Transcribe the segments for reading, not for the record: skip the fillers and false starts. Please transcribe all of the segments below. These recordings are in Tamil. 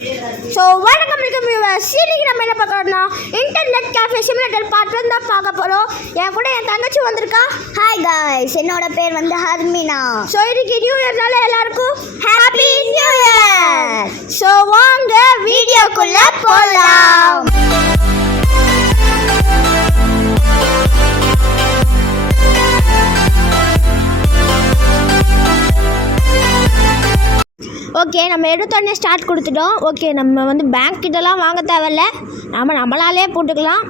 ஸோ வணக்கம் வியூவர்ஸ், இன்னைக்கு நம்ம என்ன பார்க்கறோம்னா இன்டர்நெட் கேஃபே சிமுலேட்டர் பார்ட் 1 தான் பார்க்க போகிறோம். என் கூட என் தங்கச்சி வந்திருக்கா. ஹாய் காய்ஸ், என்னோட பேர் வந்து ஹர்மினா. ஸோ இன்னைக்கு நியூ இயர்னால எல்லாருக்கும் ஹாப்பி நியூ இயர். ஸோ வாங்க வீடியோக்குள்ள போகலாம். ஓகே, நம்ம எடுத்தோடனே ஸ்டார்ட் கொடுத்துட்டோம். ஓகே, நம்ம வந்து பேங்க் கிட்டலாம் வாங்க தேவையில்ல, நம்மளாலே போட்டுக்கலாம்.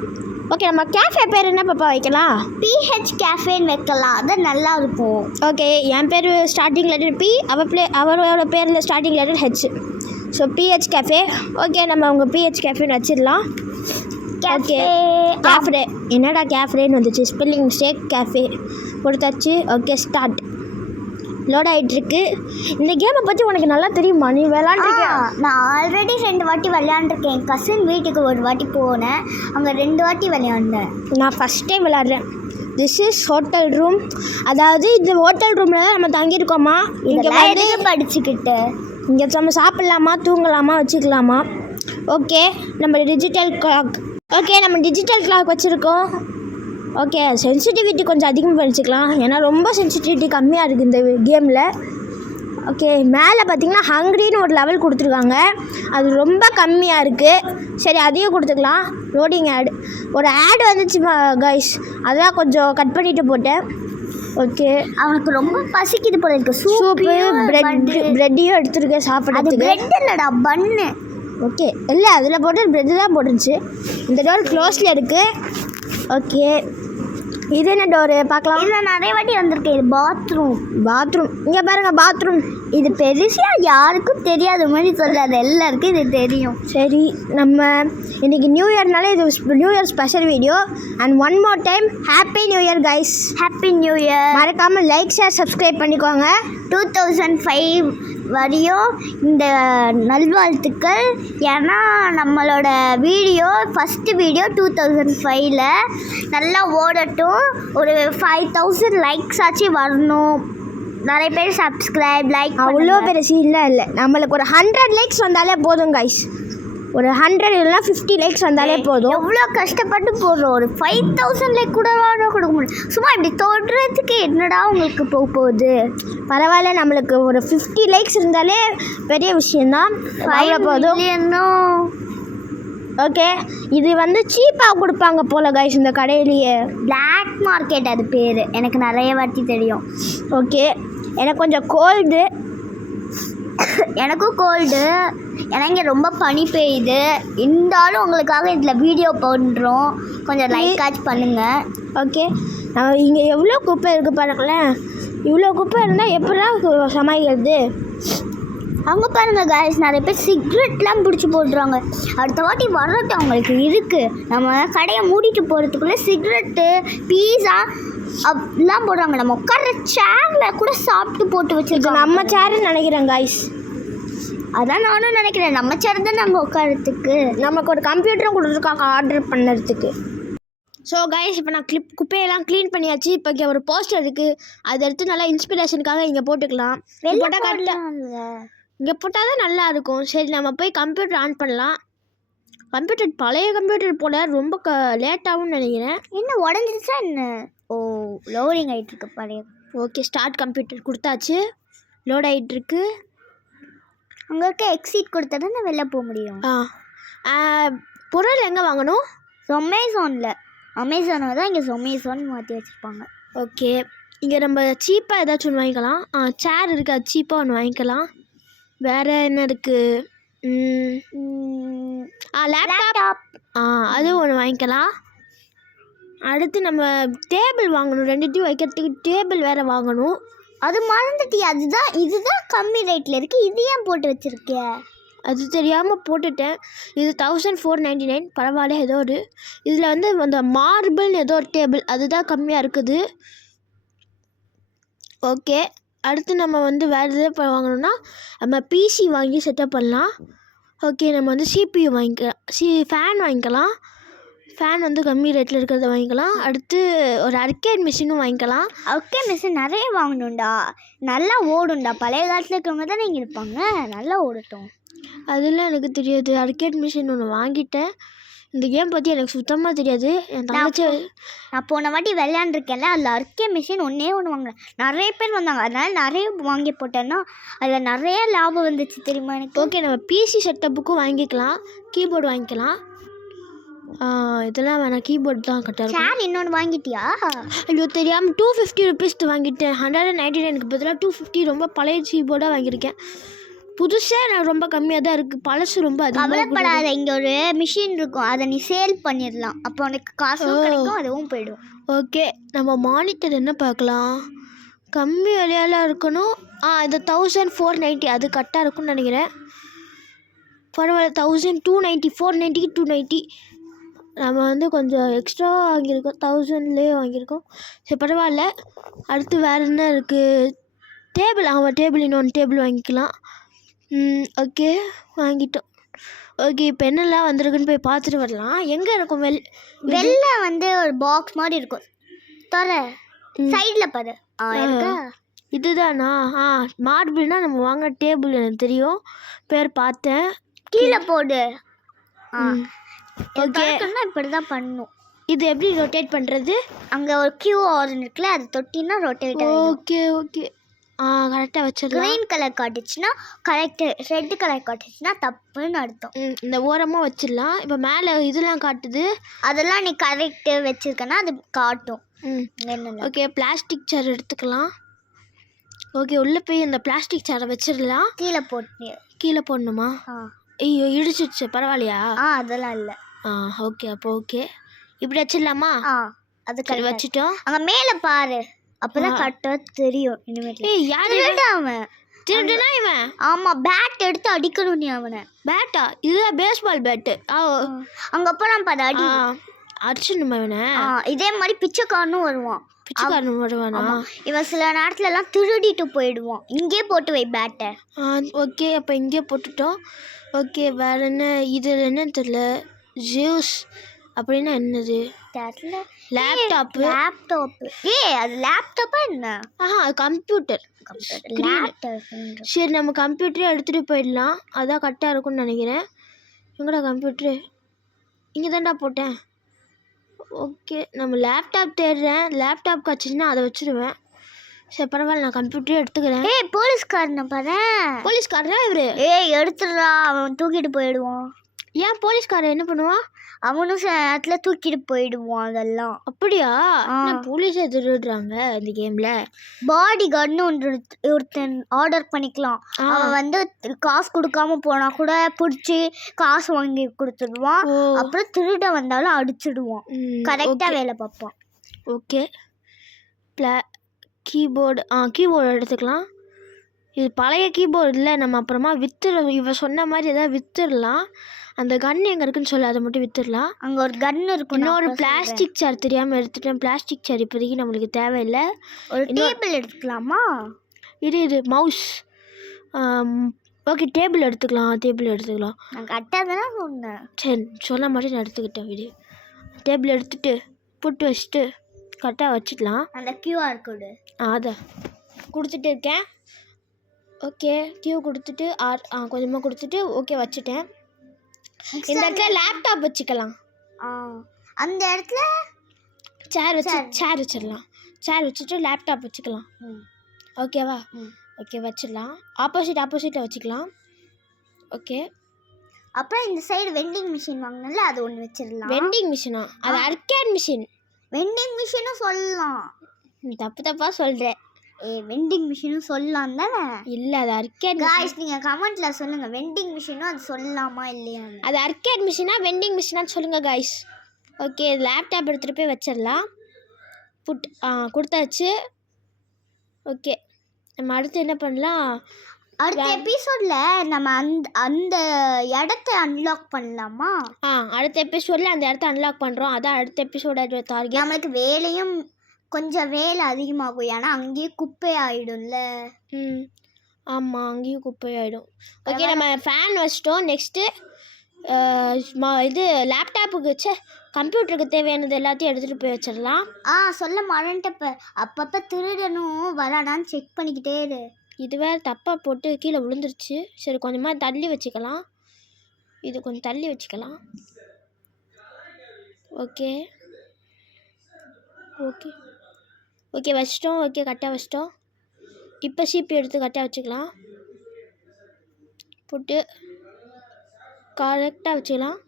ஓகே, நம்ம கேஃபே பேர் என்ன பாப்பா வைக்கலாம்? PH கேஃபேன்னு வைக்கலாம், அது நல்லா இருக்கும். ஓகே, என் பேர் ஸ்டார்டிங் லெட்டர் P, அவரோட பேரில் starting letter H. So PH cafe. Okay, நம்ம அவங்க PH கேஃபேன்னு வச்சிடலாம். ஓகே, கேஃபே என்னடா கேஃபேன்னு வந்துச்சு, ஸ்பெல்லிங் மிஸ்டேக். கேஃபே கொடுத்தாச்சு. Okay, start. லோட் ஆகிட்டுருக்கு. இந்த கேமை பற்றி உனக்கு நல்லா தெரியுமா? நீ விளாண்டுருக்கியா? நான் ஆல்ரெடி 2 வாட்டி விளையாண்டுருக்கேன். என் கசின் வீட்டுக்கு ஒரு வாட்டி போனேன், அங்கே 2 வாட்டி விளையாண்டேன். நான் ஃபஸ்ட் டைம் விளாட்றேன். This is hotel room. அதாவது இந்த ஹோட்டல் ரூமில் தான் நம்ம தங்கியிருக்கோமா. இங்கே வந்து படிச்சுக்கிட்டு இங்கே நம்ம சாப்பிட்லாமா, தூங்கலாமா, வச்சுக்கலாமா. ஓகே, நம்ம டிஜிட்டல் கிளாக். ஓகே, நம்ம டிஜிட்டல் கிளாக் வச்சுருக்கோம். ஓகே, சென்சிட்டிவிட்டி கொஞ்சம் அதிகமாக வச்சுக்கலாம், ஏன்னா ரொம்ப சென்சிட்டிவிட்டி கம்மியாக இருக்குது இந்த கேமில். ஓகே, மேலே பார்த்தீங்கன்னா ஹங்க்ரின்னு ஒரு லெவல் கொடுத்துருக்காங்க, அது ரொம்ப கம்மியாக இருக்குது. சரி, அதையும் கொடுத்துக்கலாம். லோடிங் ஆட், ஒரு ஆட் வந்துச்சு கைஸ், அதான் கொஞ்சம் கட் பண்ணிவிட்டு போட்டேன். ஓகே, அவனுக்கு ரொம்ப பசிக்குது போல இருக்கு. சூப்பு ப்ரெட்டையும் எடுத்துருக்கேன் சாப்பிட்றதுக்கு. ப்ரெட் இல்லைடா, பன்னு. ஓகே, இல்லை அதில் போட்டு ப்ரெட்டு தான் போட்டுருச்சு. இந்த டோர் க்ளோஸில் இருக்குது. ஓகே, இது என்ன டோரு பார்க்கலாம்? இல்லை, நிறைய வாட்டி வந்திருக்கேன். இது பாத்ரூம். இங்கே பாருங்கள், பாத்ரூம். இது பெருசாக யாருக்கும் தெரியாத மாதிரி சொல்லாது, எல்லாருக்கும் இது தெரியும். சரி, நம்ம இன்றைக்கி நியூ இயர்னாலே இது new year special video. And one more time happy new year guys. Happy new year. மறக்காமல் லைக், ஷேர், சப்ஸ்கிரைப் பண்ணிக்கோங்க. 2005 வரையும் இந்த நல்வாழ்த்துக்கள். ஏன்னா நம்மளோட வீடியோ ஃபஸ்ட்டு வீடியோ 2005ல் நல்லா ஓடட்டும். ஒரு 5000 லைக்ஸ் ஆச்சு வரணும். நிறைய பேர் சப்ஸ்கிரைப் லைக் அவ்வளோ பெருசு இல்லை, நம்மளுக்கு ஒரு 100 லைக்ஸ் வந்தாலே போதும் கைஸ். ஒரு 100 இல்லைனா 50 லைக்ஸ் வந்தாலே போதும். எவ்வளோ கஷ்டப்பட்டு போடுறோம். ஒரு 5000 லைக் கூட கொடுக்க முடியும். சும்மா இப்படி தோன்றதுக்கு என்னடா உங்களுக்கு போகுது. பரவாயில்ல, நம்மளுக்கு ஒரு 50 லைக்ஸ் இருந்தாலே பெரிய விஷயந்தான். போதும். ஓகே, இது வந்து சீப்பாக கொடுப்பாங்க போல் கைஸ் இந்த கடையிலேயே. பிளாக் மார்க்கெட் அது பேர், எனக்கு நிறைய வாட்டி தெரியும். ஓகே, எனக்கு கொஞ்சம் கோல்டு. எனக்கும் கோல்டு, ஏன்னா இங்கே ரொம்ப பனி பெய்யுது. இருந்தாலும் உங்களுக்காக இதில் வீடியோ பண்ணுறோம், கொஞ்சம் லைக் ஆச்சு பண்ணுங்கள். ஓகே, நான் இங்கே எவ்வளோ குப்பை இருக்குது பாருங்களேன். இவ்வளோ குப்பை இருந்தால் எப்படிலாம் சமாளிக்கிறது? அவங்க பாருங்கள் காய்ஸ், நிறைய பேர் சிகரெட்லாம் பிடிச்சி போடுறாங்க. அடுத்த வாட்டி வர்றது அவங்களுக்கு இருக்குது. நம்ம கடையை மூடிட்டு போகிறதுக்குள்ளே சிகரெட்டு, பீஸா அப்படிலாம் போடுறாங்க. நம்ம உட்கார்ற சேரில் கூட சாப்பிட்டு போட்டு வச்சுருக்கோம். நம்ம சேருன்னு நினைக்கிறேன் காய்ஸ். அதான் நானும் நினைக்கிறேன், நம்ம சேர் தான் நாங்கள் உட்காரத்துக்கு. நமக்கு ஒரு கம்ப்யூட்டரும் கொடுத்துருக்காங்க ஆர்டர் பண்ணுறதுக்கு. ஸோ கைஸ், இப்போ நான் குப்பையெல்லாம் க்ளீன் பண்ணியாச்சு. இப்போ இங்கே ஒரு போஸ்டர் இருக்குது, அதை எடுத்து நல்லா இன்ஸ்பிரேஷனுக்காக இங்கே போட்டுக்கலாம். போட்டால் கரெக்டாக இங்கே போட்டால் தான் நல்லா இருக்கும். சரி, நம்ம போய் கம்ப்யூட்டர் ஆன் பண்ணலாம். கம்ப்யூட்டர் பழைய கம்ப்யூட்டர் போல் ரொம்ப லேட்டாகும்னு நினைக்கிறேன். என்ன உடஞ்சிருச்சா என்ன? ஓ, லோடிங் ஆகிட்டுருக்கு பழைய. ஓகே, ஸ்டார்ட் கம்ப்யூட்டர் கொடுத்தாச்சு, லோட் ஆகிட்டுருக்கு. உங்களுக்கு எக்ஸிட் கொடுத்தா தான் வெளில போக முடியும். பொருள் எங்கே வாங்கணும்? அமேசானில் தான். இங்கே சொமேசான் மாற்றி வச்சுருப்பாங்க. ஓகே, இங்கே நம்ம சீப்பாக ஏதாச்சும் ஒன்று வாங்கிக்கலாம். சேர் இருக்குது, அது சீப்பாக ஒன்று வாங்கிக்கலாம். வேறு என்ன இருக்குது? லேப்டாப், அது ஒன்று வாங்கிக்கலாம். அடுத்து நம்ம டேபிள் வாங்கணும், 2 வைக்கிறதுக்கு டேபிள் வேறு வாங்கணும். அது மறந்துட்டியா? இதுதான் கம்மி ரேட்டில் இருக்குது, இது ஏன் போட்டு வச்சுருக்கே? அது தெரியாமல் போட்டுட்டேன். இது 1499, பரவாயில்ல. ஏதோ ஒரு இதில் வந்து அந்த மார்பிள்னு ஏதோ ஒரு டேபிள், அதுதான் கம்மியாக இருக்குது. ஓகே, அடுத்து நம்ம வந்து வேறு எதாவது வாங்கணும்னா நம்ம பிசி வாங்கி செட்டப் பண்ணலாம். ஓகே, நம்ம வந்து CPU வாங்கிக்கலாம், ஃபேன் வாங்கிக்கலாம். ஃபேன் வந்து கம்மி ரேட்டில் இருக்கிறத வாங்கிக்கலாம். அடுத்து ஒரு அர்கேட் மிஷினும் வாங்கிக்கலாம். அர்கேட் மிஷின் நிறைய வாங்கணும்டா, நல்லா ஓடும்டா. பழைய காலத்தில் இருக்கிறவங்க தான் நீங்கள் இருப்பாங்க, நல்லா ஓடட்டும். அதெல்லாம் எனக்கு தெரியாது. அர்கேட் மிஷின் ஒன்று வாங்கிட்டேன். இந்த கேம் பற்றி எனக்கு சுத்தமாக தெரியாது. என் தங்கச்சி நான் போன வாட்டி விளையாண்டுருக்கேன்ல, அதில் அர்க்கே மிஷின் ஒன்றே ஒன்று வாங்கினேன். நிறைய பேர் வந்தாங்க, அதனால் நிறைய வாங்கி போட்டேன்னா அதில் நிறைய லாபம் வந்துச்சு தெரியுமா எனக்கு. ஓகே, நம்ம பிசி செட்டப்புக்கும் வாங்கிக்கலாம், கீபோர்டு வாங்கிக்கலாம். இதெல்லாம் வேணாம், கீபோர்டு தான் கரெக்டாக இருக்கும். சேர் இன்னொன்று வாங்கிட்டியா? ஐயோ தெரியாமல் 250 ருபீஸ்க்கு வாங்கிட்டேன். 199க்கு பதிலாக 250 ரொம்ப பழைய கீபோர்டாக வாங்கியிருக்கேன். புதுசாக நான் ரொம்ப கம்மியாக தான் இருக்குது, பழசு ரொம்ப அதிகமாக. கவலைப்படாத, இங்கே ஒரு மிஷின் இருக்கும், அதை நீ சேல் பண்ணிடலாம். அப்போ உனக்கு காசும் கிடைக்கும், அதுவும் போயிடும். ஓகே, நம்ம மானிட்டர் என்ன பார்க்கலாம்? கம்மி விலையால இருக்கணும். இது 1490, அது கரெக்டாக இருக்கும்னு நினைக்கிறேன். பரவாயில்ல, 1290, 490க்கு 290. நம்ம வந்து கொஞ்சம் எக்ஸ்ட்ரா வாங்கியிருக்கோம், 1000லேயே வாங்கியிருக்கோம். சரி பரவாயில்ல. அடுத்து வேறு என்ன இருக்குது? டேபிள். டேபிள், இன்னொன்று டேபிள் வாங்கிக்கலாம். ஓகே, வாங்கிட்டோம். ஓகே, இப்போ என்னெல்லாம் வந்திருக்குன்னு போய் பார்த்துட்டு வரலாம். எங்கே இருக்கும்? வெளில வந்து ஒரு பாக்ஸ் மாதிரி இருக்கும், தர சைடில் பாரு. இருக்கா? இதுதானா? மார்பிள்னா நம்ம வாங்க டேபிள் எனக்கு தெரியும், பேர் பார்த்தேன். கீழே போடு. ஓகே, இப்படி தான் பண்ணணும். இது எப்படி ரொட்டேட் பண்ணுறது? அங்கே ஒரு கியூ ஆர்டர் இருக்குல்ல, அது தொட்டினா ரொட்டேட் ஆகும். ஓகே ஓகே, கரெக்டாக வச்சிடலாம். க்ரீன் கலர் காட்டுச்சுன்னா கரெக்டு, ரெட் கலர் காட்டுச்சுன்னா தப்புன்னு அர்த்தம். இந்த ஓரமாக வச்சிடலாம். இப்போ மேலே இதெல்லாம் காட்டுது, அதெல்லாம் நீ கரெக்டு வச்சுருக்கனா அது காட்டும். ஓகே, பிளாஸ்டிக் சேர் எடுத்துக்கலாம். ஓகே, உள்ளே போய் இந்த பிளாஸ்டிக் சேரை வச்சிடலாம். கீழே போடணுமா? ஐயோ இடிச்சிடுச்சு, பரவாயில்லையா? அதெல்லாம் இல்லை. ஓகே, அப்போ ஓகே, இப்படி வச்சிடலாமா? அது சரி வச்சுட்டோம். அங்கே மேலே பாரு, அப்பதான் கரெக்டாக தெரியும். இனிமேட்டு யாரு அவன்? திருடுனா இவன்? ஆமாம், பேட் எடுத்து அடிக்கணும் நீ அவனை. பேட்டா? இதுதான் பேஸ்பால் பேட்டு. அங்கே போகிறான் பாரு, அடி. அடிச்சிடணுமா இவனை? இதே மாதிரி பிச்சைக்காரனும் வருவான். பிச்சைக்காரன் வருவானா? இவன் சில நேரத்துல எல்லாம் திருடிட்டு போயிடுவான். இங்கே போட்டு வை பேட்டை. ஓகே, அப்போ இங்கே போட்டுட்டோம். ஓகே, வேற என்ன? இது என்னன்னு தெரியல. ஜூஸ் அப்படின்னா என்னது? லேப்டாப்பு. அது லேப்டாப்பா என்ன? கம்ப்யூட்டர். சரி, நம்ம கம்ப்யூட்டரே எடுத்துகிட்டு போயிடலாம், அதான் கரெக்டாக இருக்கும்னு நினைக்கிறேன். எங்கடா கம்ப்யூட்டரு? இங்கே தான்டா போட்டேன். ஓகே, நம்ம லேப்டாப் தேடுறேன். லேப்டாப் கிடச்சிச்சின்னா அதை வச்சுருவேன். சரி பரவாயில்ல, நான் கம்ப்யூட்டரே எடுத்துக்கிறேன். போலீஸ்காரனை பாரு. போலீஸ்காரனா இவரு? எடுத்துடுறா, அவன் தூக்கிட்டு போயிடுவான். ஏன் போலீஸ்காரன் என்ன பண்ணுவான்? அவனும் சில நேரத்துல தூக்கிட்டு போயிடுவான். அதெல்லாம் அப்படியா? போலீஸே திருடுறாங்க இந்த கேம்ல. பாடி கார்டுன்னு ஒருத்தன் ஆர்டர் பண்ணிக்கலாம். அவன் வந்து காசு கொடுக்காம போனா கூட பிடிச்சி காசு வாங்கி கொடுத்துடுவான். அப்புறம் திருட வந்தாலும் அடிச்சிடுவான். கரெக்டா வேலை பார்ப்பான். Okay, keyboard. கீபோர்டு எடுத்துக்கலாம். இது பழைய கீபோர்டு இல்லை, நம்ம அப்புறமா வித்துடலாம். இவ சொன்ன மாதிரி ஏதாவது வித்துடலாம். அந்த கன் எங்கே இருக்குன்னு சொல்லி அதை மட்டும் வித்துடலாம். அங்கே ஒரு கன் இருக்கும். இன்னொரு பிளாஸ்டிக் சேர் தெரியாமல் எடுத்துட்டேன். பிளாஸ்டிக் சேர் இப்போதைக்கு நம்மளுக்கு தேவையில்லை. ஒரு டேபிள் எடுத்துக்கலாமா? இது மவுஸ். ஓகே, டேபிள் எடுத்துக்கலாம். நான் கரெக்டாக தானே சொன்னேன். சரி, சொன்ன மாதிரி நான் எடுத்துக்கிட்டேன். டேபிள் எடுத்துகிட்டு புட்டு வச்சுட்டு கரெக்டாக வச்சுக்கலாம். அந்த கியூஆர் கோடு அதை கொடுத்துட்டு இருக்கேன். ஓகே, கியூ கொடுத்துட்டு கொஞ்சமாக கொடுத்துட்டு ஓகே வச்சுட்டேன். இந்த இடத்துல லேப்டாப் வச்சுக்கலாம். அந்த இடத்துல சேர் வச்சிடலாம். சேர் வச்சுட்டு லேப்டாப் வச்சுக்கலாம். ஓகேவா? ஓகே, வச்சிடலாம். ஆப்போசிட்டில் வச்சுக்கலாம். ஓகே, அப்புறம் இந்த சைடு வெண்டிங் மிஷின் வாங்கினால அது ஒன்று வச்சிடலாம். வெண்டிங் மிஷினா? அது அர்கேட் மிஷின். வெண்டிங் மிஷினும் சொல்லலாம். தப்பாக சொல்கிறேன். வெண்டிங் மிஷினும் சொல்லலாம் தானே? இல்லை, அது அர்கேட். காய்ஸ், நீங்கள் கமெண்ட்டில் சொல்லுங்கள், வெண்டிங் மிஷினும் அது சொல்லலாமா இல்லையா? அது அர்கேட் மிஷினா வெண்டிங் மிஷினான்னு சொல்லுங்கள் காய்ஸ். ஓகே, லேப்டாப் எடுத்துகிட்டு போய் வச்சிடலாம். கொடுத்தாச்சு. ஓகே, நம்ம அடுத்து என்ன பண்ணலாம்? அடுத்த எபிசோடில் நம்ம அந்த இடத்த அன்லாக் பண்ணலாமா? அடுத்த எபிசோடில் அந்த இடத்த அன்லாக் பண்ணுறோம். அதான் அடுத்த எபிசோட டார்கெட். நம்மளுக்கு வேலையும் கொஞ்சம் வேலை அதிகமாகும், ஏன்னா அங்கேயே குப்பை ஆகிடும்ல. ஆமாம், அங்கேயும் குப்பை ஆகிடும். ஓகே, நம்ம ஃபேன் வச்சிட்டோம். நெக்ஸ்ட்டு இது லேப்டாப்புக்கு கம்ப்யூட்டருக்கு தேவையானது எல்லாத்தையும் எடுத்துகிட்டு போய் வச்சிடலாம். சொல்ல மறந்துட்டப்ப அப்பப்போ திருடனும் வரானான்னு செக் பண்ணிக்கிட்டே இரு. இது வேறு தப்பாக போட்டு கீழே விழுந்துருச்சு. சரி கொஞ்சமாக தள்ளி வச்சுக்கலாம். இது கொஞ்சம் தள்ளி வச்சுக்கலாம். ஓகே ஓகே ஓகே வச்சிட்டோம். ஓகே கரெக்டாக வச்சிட்டோம். இப்போ சீப்பி எடுத்து கரெக்டாக வச்சுக்கலாம். போட்டு கரெக்டாக வச்சுக்கலாம்.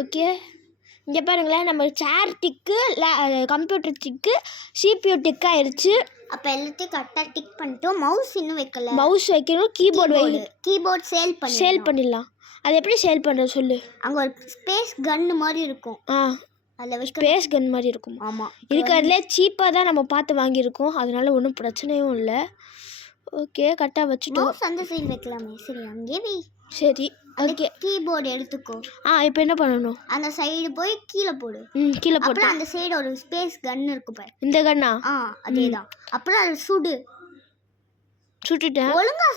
ஓகே இங்கே பாருங்களேன், நம்ம சேர் டிக்கு கம்ப்யூட்டர் டிக்கு CPU டிக் ஆயிடுச்சு. அப்போ எல்லாத்தையும் கரெக்டாக டிக் பண்ணிட்டோம். மவுஸ் இன்னும் வைக்கல. மவுஸ் வைக்கணும், கீபோர்ட் சேல் பண்ணிடலாம். அது எப்படி சேல் பண்ணுறது சொல்லு. அங்கே ஒரு ஸ்பேஸ் கன்னு மாதிரி இருக்கும். அதில் ஸ்பேஸ் கன் மாதிரி இருக்கும். ஆமாம், இருக்கிறதுல சீப்பாக தான் நம்ம பார்த்து வாங்கியிருக்கோம். அதனால ஒன்றும் பிரச்சனையும் இல்லை. ஓகே கரெக்டாக வச்சுட்டோம். அந்த சைடு வைக்கலாமே. சரி அங்கே வை. சரி ஓகே. கீபோர்டு எடுத்துக்கோ. இப்போ என்ன பண்ணணும்? அந்த சைடு போய் கீழே போடு. கீழே போட்டு அந்த சைடு ஒரு ஸ்பேஸ் கன் இருக்கு பாரு. இந்த கன்னா? அதேதான். அப்புறம் அது சுட்டுட்டேன். ஒழுங்கா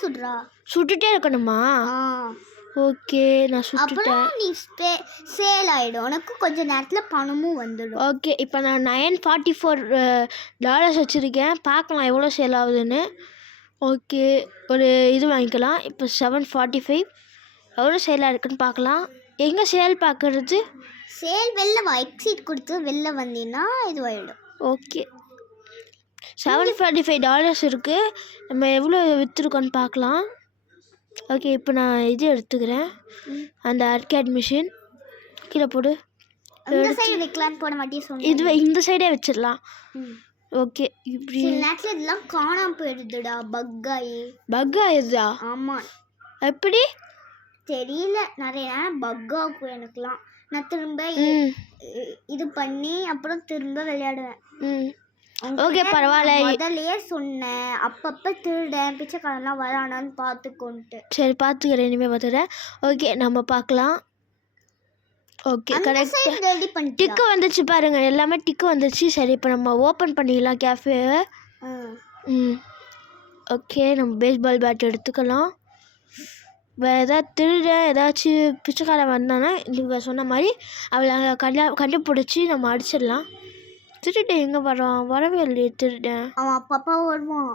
சுட்டுட்டே இருக்கணுமா? ஓகே நான் சுட்டுட்டேன். அப்புறம் நீ சேல் ஆகிடும். உனக்கு கொஞ்சம் நேரத்தில் பணமும் வந்துடும். ஓகே இப்போ நான் $944 வச்சுருக்கேன். பார்க்கலாம் எவ்வளோ சேல் ஆகுதுன்னு. ஓகே ஒரு இது வாங்கிக்கலாம். இப்போ 745 எவ்வளோ சேலாக இருக்குன்னு பார்க்கலாம். எங்கே சேல் பார்க்குறது? சேல் வெளில வா. எக்ஸிட் கொடுத்து வெளில வந்தீங்கன்னா இதுவாகிடும். ஓகே $745 இருக்குது. நம்ம எவ்வளோ விற்றுருக்கோன்னு பார்க்கலாம். ஓகே இப்போ நான் இது எடுத்துக்கிறேன். அந்த ஆர்கேட் மிஷின் கீழே போடு. இந்த சைடு வைக்கலான்னு போட மாட்டேன் சொன்னேன். இது இந்த சைடே வச்சிடலாம். ஓகே இப்படி நேரத்தில் இதெல்லாம் காணாமல் போயிடுதுடா. பக் ஆயிடுதா? ஆமாம். எப்படி தெரியல. நிறைய நேரம் பக் ஆகும் எனக்குலாம். நான் திரும்ப இது பண்ணி அப்புறம் திரும்ப விளையாடுவேன். ஓகே பரவாயில்ல. முதல்லயே சொன்னேன் அப்பப்போ திருடேன் பிச்சைக்காரன்லாம் வரானான்னு பார்த்துக்கோன்ட்டு. சரி பார்த்துக்கிறேன், இனிமேல் பார்த்துக்கிறேன். ஓகே நம்ம பார்க்கலாம். ஓகே கரெக்டாக ரெடி பண்ணி டிக்கு வந்துச்சு பாருங்க, எல்லாமே டிக்கு வந்துச்சு. சரி இப்போ நம்ம ஓப்பன் பண்ணிக்கலாம் கேஃபேவை. ஓகே நம்ம பேஸ்பால் பேட் எடுத்துக்கலாம். வேறு ஏதாவது திருடன் ஏதாச்சும் பிச்சைக்காரன் வந்தானா நீங்கள் சொன்ன மாதிரி அவளை கண்டுபிடிச்சி நம்ம அடிச்சிடலாம். திருடன் எங்கே வரான்? வரவே இல்லையே திருடன். அவன் அப்பப்பா வருவான்.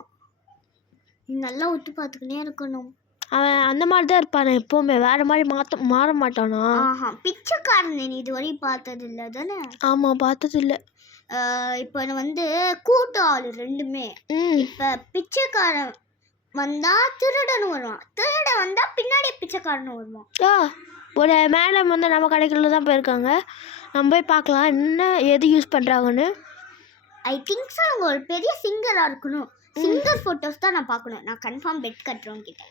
நீ நல்லா ஒத்து பார்த்துக்கினே இருக்கணும். அவன் அந்த மாதிரி தான் இருப்பானே எப்போவுமே, வேறு மாதிரி மாற மாட்டானா? பிச்சைக்காரன் நீ இதுவரை பார்த்தது இல்லை தானே? ஆமாம் பார்த்தது இல்லை. இப்போ கூட்ட ஆள் ரெண்டுமே. இப்போ பிச்சைக்காரன் வந்தால் திருடனும் வருவான், திருடன் வந்தால் பின்னாடி பிச்சைக்காரனும் வருவான். ஒரு மேடம் நம்ம கடைக்குள்ள தான் போயிருக்காங்க. நம்ம போய் பார்க்கலாம் என்ன எது யூஸ் பண்ணுறாங்கன்னு. ஐ திங்க் ஸோ அவங்க ஒரு பெரிய சிங்கராக இருக்கணும். சிங்கர் ஃபோட்டோஸ் தான் நான் பார்க்கணும். நான் கன்ஃபார்ம் பெட் கட்டுறோம் கிட்ட.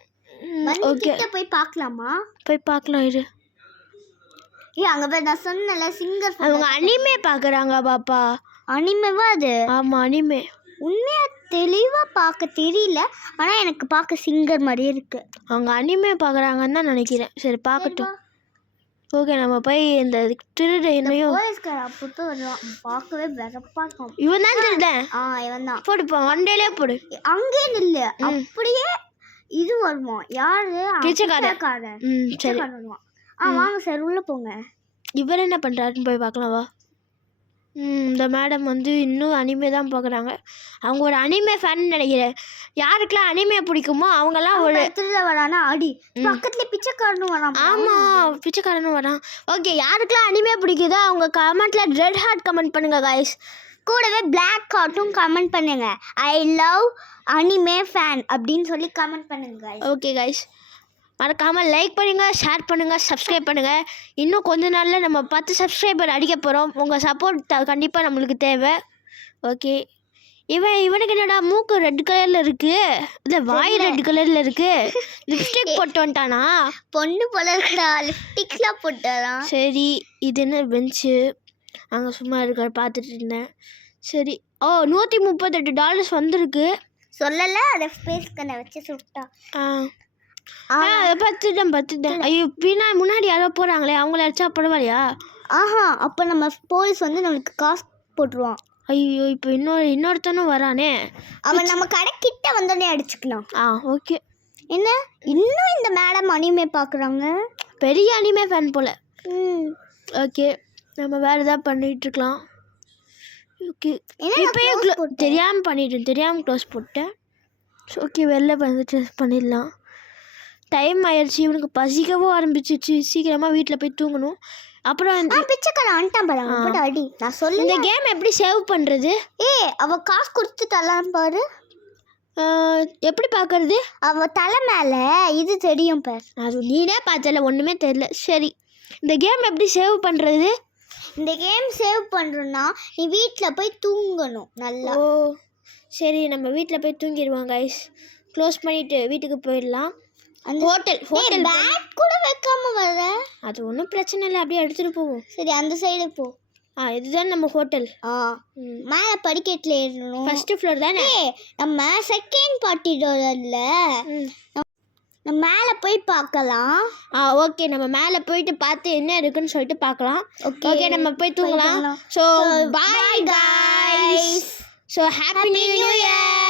ஓகே போய் பார்க்கலாமா? போய் பார்க்கலாம். இது அங்கே போய் நான் சொன்னல சிங்கர். அவங்க அனிமே பார்க்குறாங்க பாப்பா. அனிமேவா அது? ஆமாம் அனிமே. உண்மையாக தெளிவாக பார்க்க தெரியல, ஆனால் எனக்கு பார்க்க சிங்கர் மாதிரியே இருக்கு. அவங்க அனிமே பார்க்குறாங்கன்னு தான் நினைக்கிறேன். சரி பார்க்கட்டும். ஓகே நம்ம போய் இந்த திருடையும் அப்போ வருவான். பார்க்கவே வெறப்பாக்கும். இவன் தான் திருடன். இவன் தான். போடுப்பான் ஒன்டேலே போடு. அங்கே இல்லை அப்படியே இது வருவான். யாரு? பிச்சைக்காரன். சரி வருவான். வாங்க சார் உள்ளே போங்க. இவர் என்ன பண்ணுறாருன்னு போய் பார்க்கலாம் வா. இந்த மேடம் இன்னும் அனிமே தான் பார்க்குறாங்க. அவங்க ஒரு அனிமே ஃபேன் நினைக்கிறேன். யாருக்கெல்லாம் அனிமே பிடிக்குமோ அவங்கெல்லாம் ஒரு திருட வரானா ஆடி பக்கத்துல பிச்சைக்காரனும் வரான். ஆமாம் பிச்சைக்காரனும் வரான். ஓகே யாருக்கெல்லாம் அனிமே பிடிக்குதோ அவங்க கமெண்ட்டில் ரெட் ஹார்ட் கமெண்ட் பண்ணுங்க காய்ஸ். கூடவே பிளாக் ஹார்ட்டும் கமெண்ட் பண்ணுங்க. ஐ லவ் அனிமே ஃபேன் அப்படின்னு சொல்லி கமெண்ட் பண்ணுங்க. ஓகே காய்ஸ் மறக்காமல் லைக் பண்ணுங்கள், ஷேர் பண்ணுங்கள், சப்ஸ்கிரைப் பண்ணுங்கள். இன்னும் கொஞ்ச நாளில் நம்ம 10 சப்ஸ்கிரைபர் அடிக்க போகிறோம். உங்கள் சப்போர்ட் கண்டிப்பாக நம்மளுக்கு தேவை. ஓகே இவனுக்கு என்னடா மூக்கு ரெட் கலரில் இருக்குது, இல்லை வாய் ரெட் கலரில் இருக்குது, லிப்ஸ்டிக் போட்டு வந்துட்டானா? பொண்ணு போல இருக்கா, லிப்ஸ்டிக்லாம் போட்டாரான். சரி இது என்ன பெஞ்சு அங்கே சும்மா இருக்க பார்த்துட்டு இருந்தேன். சரி $138 வந்திருக்கு. சொல்லலை அதை ஸ்பேஸ் கண்ணை வச்சு சுட்டா. பார்த்துட்டேன். ஐயோ முன்னாடி யாரோ போகிறாங்களே அவங்கள அடிச்சா பரவாயில்லையா? அப்போ நம்ம போலீஸ் நம்மளுக்கு காசு போட்டுருவான். ஐயோ இப்போ இன்னொருத்தனும் வரானே. அவன் நம்ம கடைக்கிட்ட வந்தோடனே அடிச்சுக்கலாம். ஓகே என்ன இன்னும் இந்த மேடம் அனிமே பார்க்குறாங்க. பெரிய அனிமே ஃபேன் போல். ஓகே நம்ம வேறு எதாவது பண்ணிகிட்ருக்கலாம். ஓகே இப்போயே தெரியாமல் க்ளோஸ் போட்டேன். ஓகே வெளில வந்துட்டு பண்ணிடலாம். டைம் ஆயிடுச்சு, இவனுக்கு பசிக்கவும் ஆரம்பிச்சிச்சு. சீக்கிரமாக வீட்டில் போய் தூங்கணும். அப்புறம் பிச்சைக்காரன் வந்துட்டான் பாரு, அவன் போட்டு அடி. நான் சொல்லு, இந்த கேம் எப்படி சேவ் பண்ணுறது? அவ காசு கொடுத்து தரலாம் பாரு. எப்படி பார்க்கறது? அவ தலை மேலே இது தெரியும் பாரு. அது நீனே பார்த்தல, ஒன்றுமே தெரியல. சரி, இந்த கேம் எப்படி சேவ் பண்ணுறது? இந்த கேம் சேவ் பண்ணுறோன்னா நீ வீட்டில் போய் தூங்கணும் நல்லா. ஓ சரி, நம்ம வீட்டில் போய் தூங்கிடுவோம் கைஸ். க்ளோஸ் பண்ணிவிட்டு வீட்டுக்கு போயிடலாம். அந்த ஹோட்டல் பேக் கூட வைக்காம வர. அது ஒன்றும் பிரச்சனை இல்லை, அப்படியே எடுத்துகிட்டு போவோம். சரி, அந்த சைடு போ. இதுதான் நம்ம ஹோட்டல். மேலே படிக்கட்டில் ஏறணும். ஃபஸ்ட்டு ஃப்ளோர் தானே? நம்ம செகண்ட் பார்ட்டி டோரில் நம்ம மேலே போய் பார்க்கலாம். ஓகே, நம்ம மேலே போயிட்டு பார்த்து என்ன இருக்குன்னு சொல்லிட்டு பார்க்கலாம். ஓகே, நம்ம போய் தூங்கலாம். So bye guys. So happy new year.